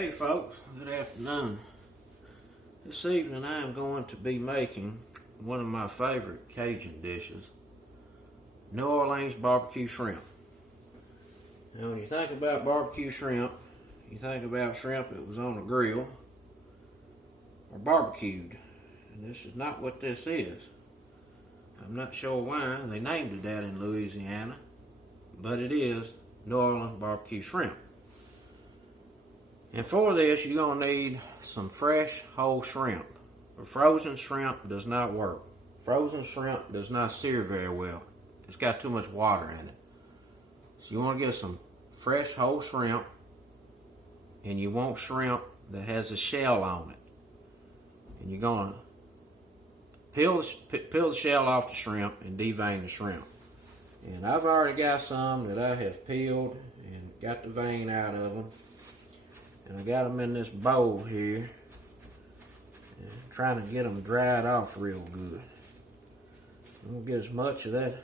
Hey folks, good afternoon. This evening I am going to be making one of my favorite Cajun dishes, New Orleans barbecue shrimp. Now when you think about barbecue shrimp, you think about shrimp that was on a grill or barbecued. And this is not what this is. I'm not sure why they named it that in Louisiana, but it is New Orleans barbecue shrimp. And for this, you're going to need some fresh whole shrimp. But frozen shrimp does not work. Frozen shrimp does not sear very well. It's got too much water in it. So you want to get some fresh whole shrimp, and you want shrimp that has a shell on it. And you're going to peel the shell off the shrimp and devein the shrimp. And I've already got some that I have peeled and got the vein out of them. And I got them in this bowl here, and trying to get them dried off real good. I'm going to get as much of that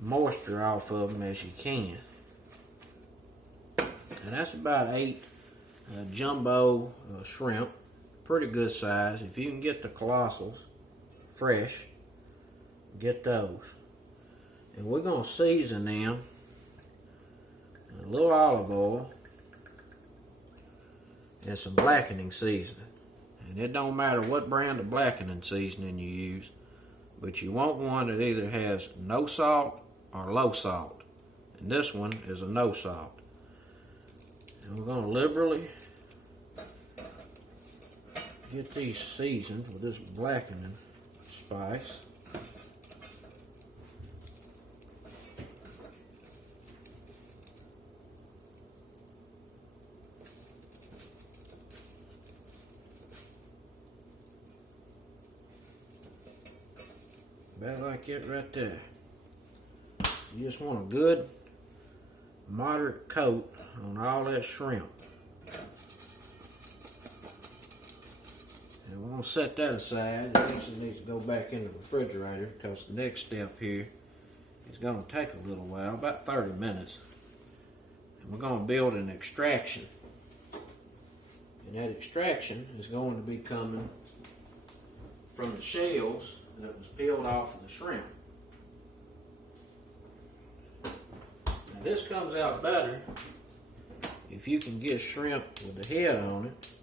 moisture off of them as you can. And that's about 8 jumbo shrimp, pretty good size. If you can get the Colossals fresh, get those. And we're going to season them in a little olive oil and some blackening seasoning. And it don't matter what brand of blackening seasoning you use, but you want one that either has no salt or low salt. And this one is a no salt. And we're going to liberally get these seasoned with this blackening spice. About like it right there. You just want a good, moderate coat on all that shrimp. And we're going to set that aside. It actually needs to go back in the refrigerator because the next step here is going to take a little while, about 30 minutes. And we're going to build an extraction. And that extraction is going to be coming from the shells that was peeled off of the shrimp. Now this comes out better if you can get shrimp with the head on it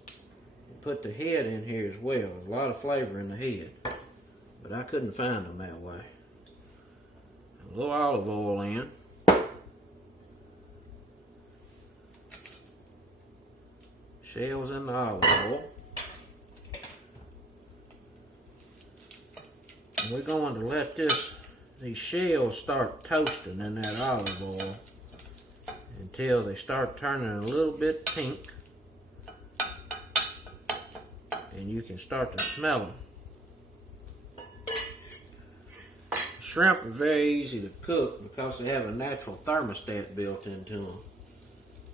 and put the head in here as well. There's a lot of flavor in the head, but I couldn't find them that way. A little olive oil in. Shells in the olive oil. And we're going to let these shells start toasting in that olive oil until they start turning a little bit pink, and you can start to smell them. Shrimp are very easy to cook because they have a natural thermostat built into them.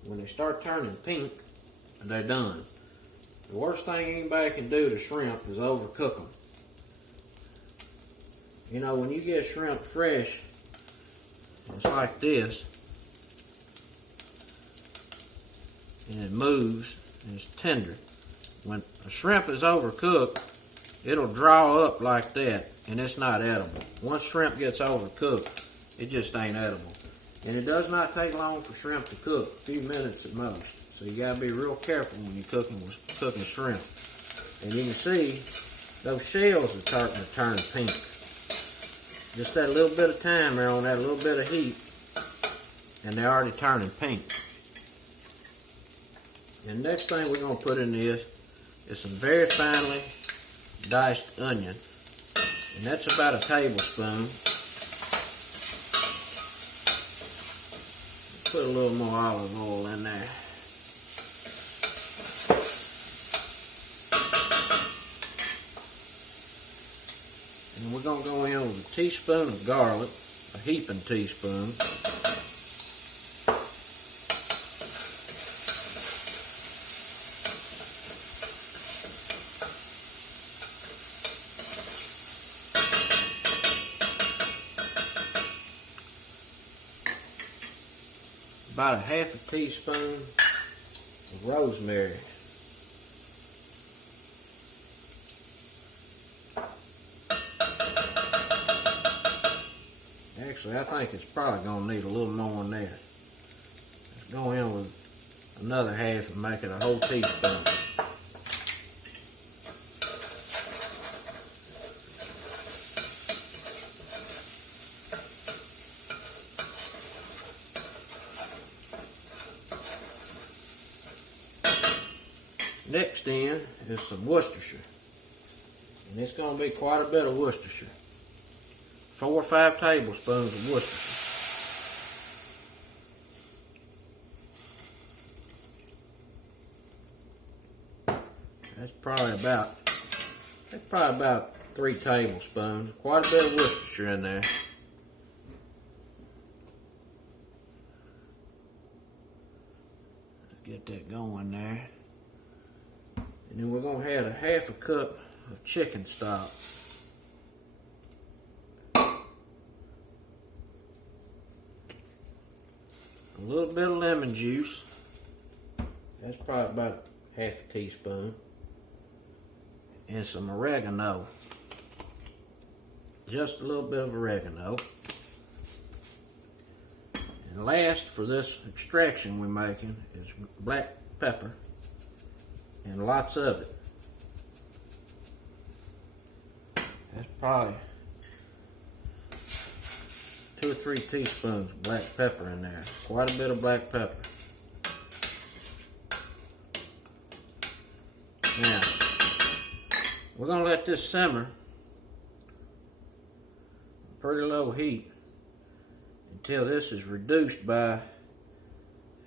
When they start turning pink, they're done. The worst thing anybody can do to shrimp is overcook them. You know, when you get shrimp fresh, it's like this, and it moves, and it's tender. When a shrimp is overcooked, it'll draw up like that, and it's not edible. Once shrimp gets overcooked, it just ain't edible. And it does not take long for shrimp to cook, a few minutes at most. So you gotta be real careful when you're cooking shrimp. And you can see those shells are starting to turn pink. Just that little bit of time there on that little bit of heat, and they're already turning pink. And the next thing we're going to put in this is some very finely diced onion. And that's about a tablespoon. Put a little more olive oil in there. And we're going to go in with a teaspoon of garlic, a heaping teaspoon. About a half a teaspoon of rosemary. Actually, I think it's probably going to need a little more than that. Let's go in with another half and make it a whole teaspoon. Next in is some Worcestershire. And it's going to be quite a bit of Worcestershire. 4 or 5 tablespoons of Worcestershire. That's probably about 3 tablespoons. Quite a bit of Worcestershire in there. Let's get that going there. And then we're going to add a half a cup of chicken stock. A little bit of lemon juice. That's probably about half a teaspoon. And some oregano. Just a little bit of oregano. And last for this extraction we're making is black pepper. And lots of it. That's probably 2 or 3 teaspoons of black pepper in there. Quite a bit of black pepper. Now, we're going to let this simmer pretty low heat until this is reduced by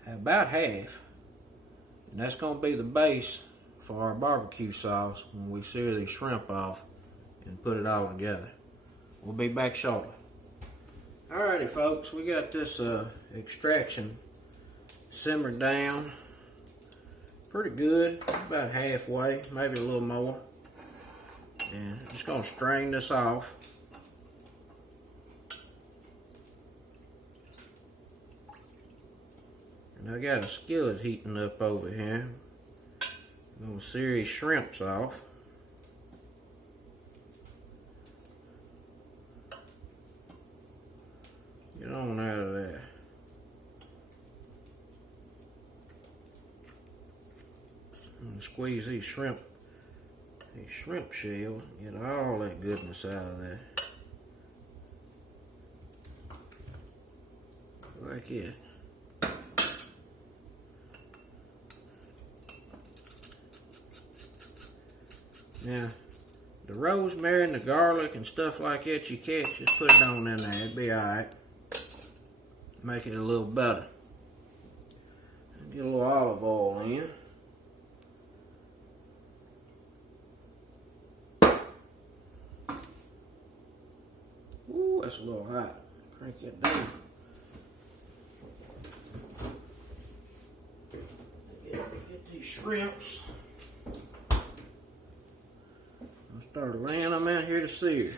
about half. And that's going to be the base for our barbecue sauce when we sear these shrimp off and put it all together. We'll be back shortly. Alrighty folks, we got this extraction simmered down pretty good, about halfway, maybe a little more. And I'm just going to strain this off. And I got a skillet heating up over here. I'm going to sear these shrimps off. Get on out of there. I'm going to squeeze these shrimp shells, get all that goodness out of there. Like it. Now, the rosemary and the garlic and stuff like that you catch, just put it on in there, it'll be alright. Make it a little better. Get a little olive oil in. Ooh, that's a little hot. Crank that down. Get these shrimps. I'll start laying them out here to sear.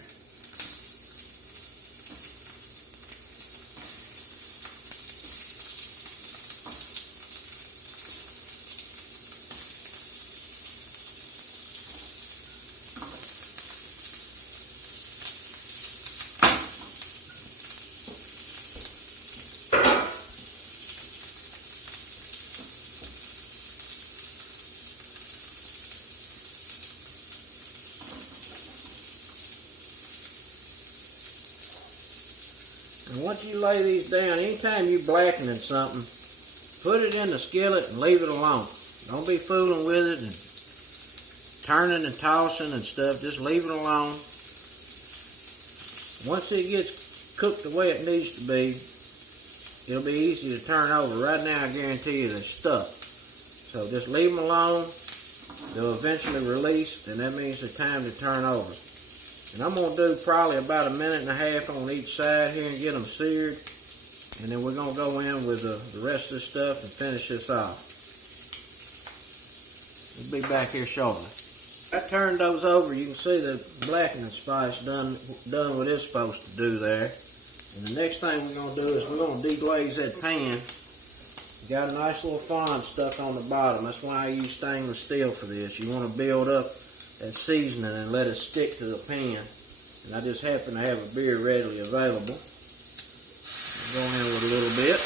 And once you lay these down, anytime you blackening something, put it in the skillet and leave it alone. Don't be fooling with it and turning and tossing and stuff. Just leave it alone. Once it gets cooked the way it needs to be, it'll be easy to turn over. Right now, I guarantee you they're stuck. So just leave them alone. They'll eventually release, and that means it's time to turn over. And I'm going to do probably about 1.5 minutes on each side here and get them seared. And then we're going to go in with the rest of this stuff and finish this off. We'll be back here shortly. I turned those over. You can see the blackening spice done what it's supposed to do there. And the next thing we're going to do is we're going to deglaze that pan You got a nice little fond stuck on the bottom. That's why I use stainless steel for this. You want to build up that seasoning and let it stick to the pan. And I just happen to have a beer readily available. I'll go in with a little bit.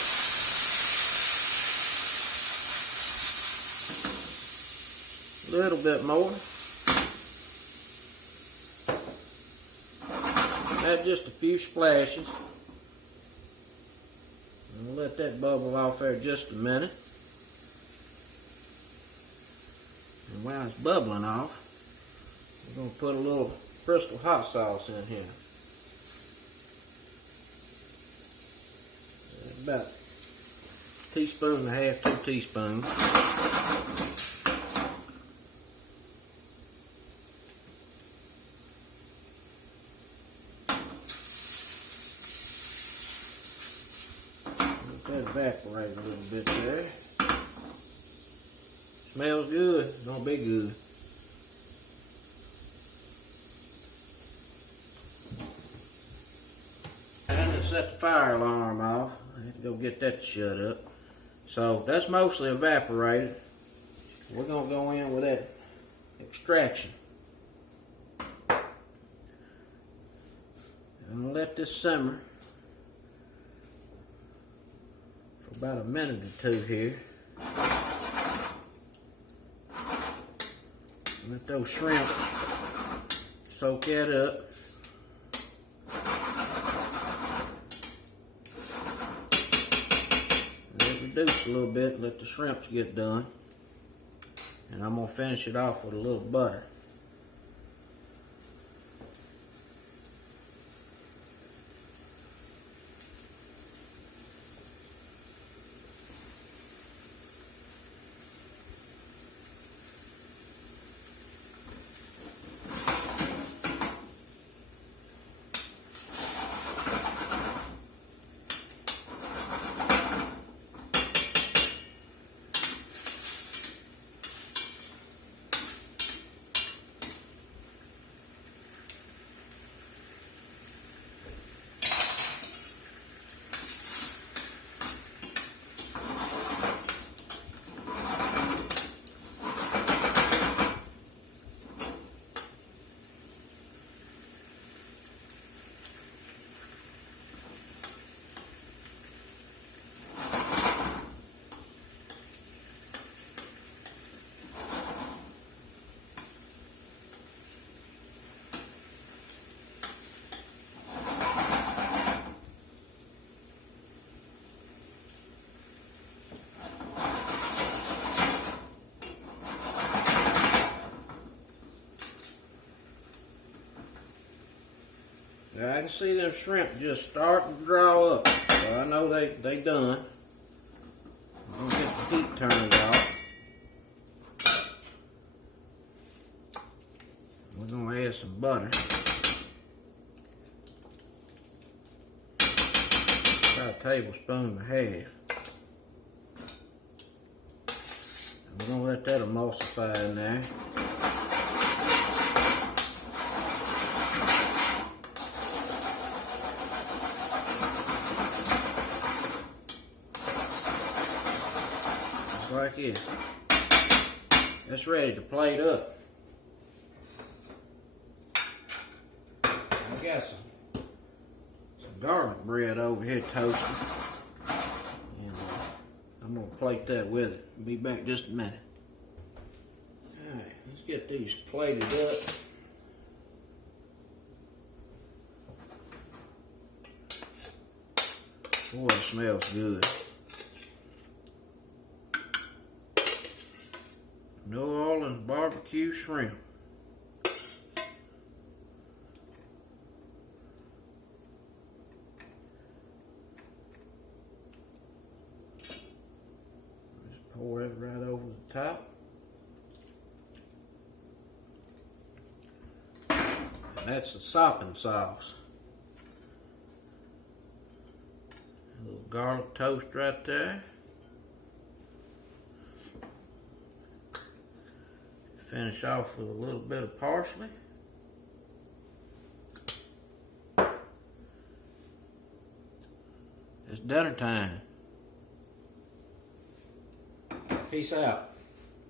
A little bit more. Add just a few splashes. And we'll let that bubble off there just a minute. And while it's bubbling off, we're going to put a little Crystal hot sauce in here. About a teaspoon and a half, 2 teaspoons. Evaporate a little bit there. Smells good. It's gonna be good. And to set the fire alarm off. I have to go get that shut up. So that's mostly evaporated. We're gonna go in with that extraction. I'm gonna let this simmer about a minute or two here. Let those shrimp soak that up. Let it reduce a little bit, let the shrimps get done. And I'm going to finish it off with a little butter. Now I can see them shrimp just starting to draw up, so I know they done. I'm gonna get the heat turned off. We're gonna add some butter. About a tablespoon and a half. And we're gonna let that emulsify in there. Like this. That's ready to plate up. I got some garlic bread over here toasted. And I'm going to plate that with it. Be back just a minute. Alright, let's get these plated up. Boy, it smells good. New Orleans barbecue shrimp. Just pour it right over the top. And that's the sopping sauce. A little garlic toast right there. Finish off with a little bit of parsley. It's dinner time. Peace out.